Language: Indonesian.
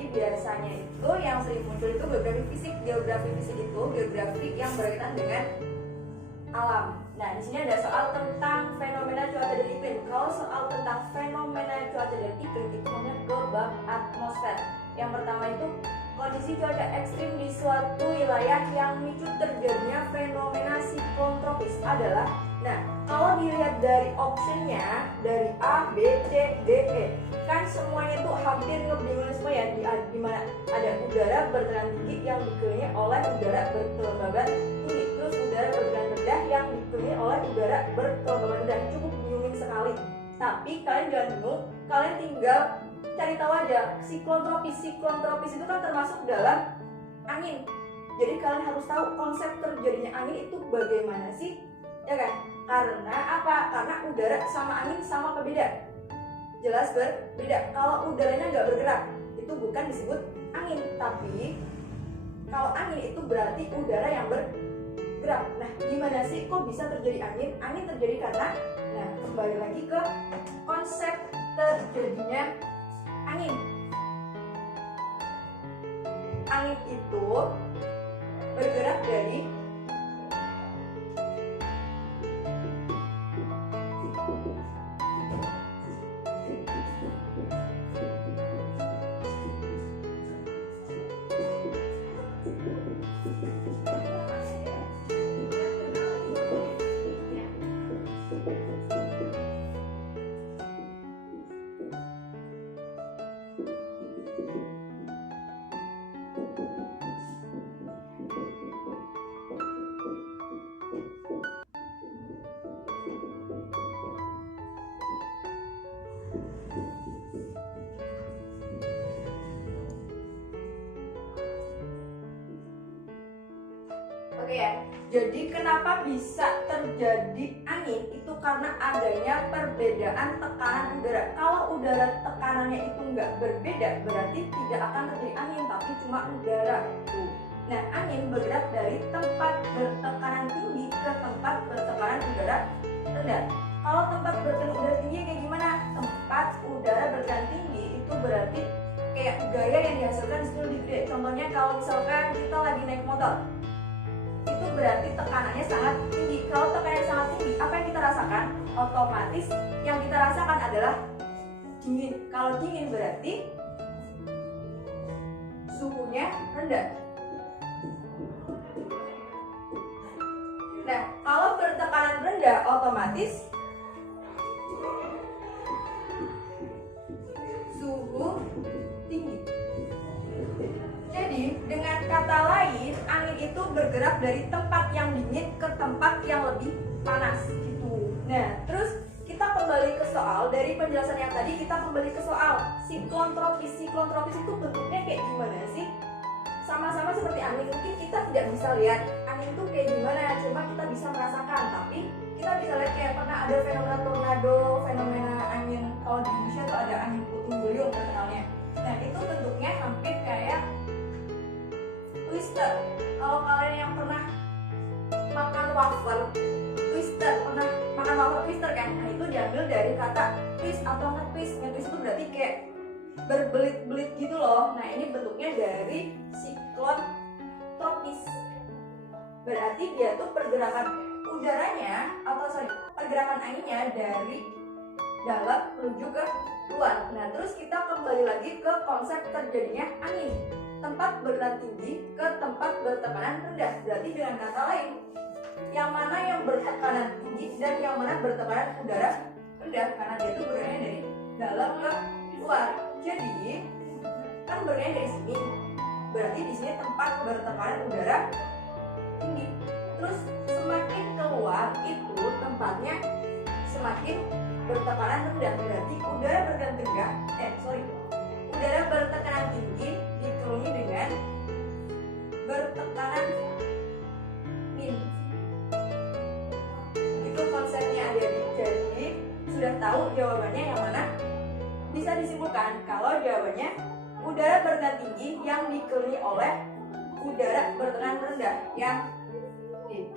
geografi biasanya itu yang sering muncul itu geografi fisik. Geografi fisik itu geografi yang berkaitan dengan alam. Nah, di sini ada soal tentang fenomena cuaca dan iklim. Kalau soal tentang fenomena cuaca dan iklim itu namanya ke bab atmosfer. Yang pertama itu kondisi cuaca ekstrim di suatu wilayah yang memicu terjadinya fenomena siklon tropis adalah. Nah, kalau dilihat dari optionnya dari A, B, C, D, E, kan semuanya itu hampir ngebingungin semua ya, di mana ada udara bertekanan tinggi yang dikelilingi oleh udara berkelembaban tinggi, terus udara bertekanan rendah yang dikelilingi oleh udara berkelembaban rendah. Cukup bingungin sekali. Tapi kalian jangan bingung, kalian tinggal cari tahu aja siklon tropis. Siklon tropis itu kan termasuk dalam angin. Jadi kalian harus tahu konsep terjadinya angin itu bagaimana sih, ya kan? Karena apa? Karena udara sama angin sama apa beda? Jelas berbeda. Kalau udaranya nggak bergerak, itu bukan disebut angin. Tapi kalau angin itu berarti udara yang bergerak. Nah, gimana sih kok bisa terjadi angin? Angin terjadi karena, nah kembali lagi ke konsep terjadinya angin. Angin itu bergerak dari Oke ya, jadi kenapa bisa terjadi angin itu karena adanya perbedaan tekanan udara. Kalau udara tekanannya itu nggak berbeda, berarti tidak akan terjadi angin, tapi cuma udara. Nah, angin bergerak dari tempat bertekanan tinggi ke tempat bertekanan udara rendah. Kalau tempat bertekanan udara tinggi kayak gimana? Tempat udara bertekanan tinggi itu berarti kayak gaya yang dihasilkan itu lebih gede. Contohnya kalau misalkan kita lagi naik motor, itu berarti tekanannya sangat tinggi. Kalau tekanannya sangat tinggi, apa yang kita rasakan? Otomatis yang kita rasakan adalah dingin. Kalau dingin berarti suhunya rendah. Nah, kalau bertekanan rendah otomatis suhu tinggi. Jadi, dengan kata lain, angin itu bergerak dari tempat yang dingin ke tempat yang lebih panas gitu. Nah, terus kita kembali ke soal, dari penjelasan yang tadi kita kembali ke soal siklon tropis. Siklon tropis itu bentuknya kayak gimana sih? Sama-sama seperti angin, mungkin kita tidak bisa lihat angin itu kayak gimana, cuma kita bisa merasakan. Tapi kita bisa lihat kayak pernah ada fenomena tornado, fenomena angin. Kalau di Indonesia tuh ada angin puting beliung terkenalnya. Nah, itu bentuknya hampir kayak twister. Kalau kalian yang pernah makan wafer twister, pernah makan wafer twister kan? Nah, itu diambil dari kata twist atau nge-twist. Nge-twist itu berarti kayak berbelit-belit gitu loh. Nah, ini bentuknya dari siklon tropis. Berarti dia tuh pergerakan udaranya pergerakan anginnya dari dalam menuju ke luar. Nah, terus kita kembali lagi ke konsep terjadinya angin. Tempat bertekanan tinggi ke tempat bertekanan rendah. Berarti dengan kata lain, yang mana yang bertekanan tinggi dan yang mana bertekanan udara rendah, karena dia tuh bergeraknya dari dalam ke luar. Jadi kan bergeraknya dari sini, berarti di sini tempat bertekanan udara tinggi. Terus semakin keluar itu tempatnya semakin bertekanan rendah. Berarti udara bertekanan tinggi dikelilingi dengan bertekanan min. Itu konsepnya adik-adik. Jadi sudah tahu jawabannya yang mana? Bisa disimpulkan kalau jawabannya udara bertekanan tinggi yang dikelilingi oleh udara bertekanan rendah yang D.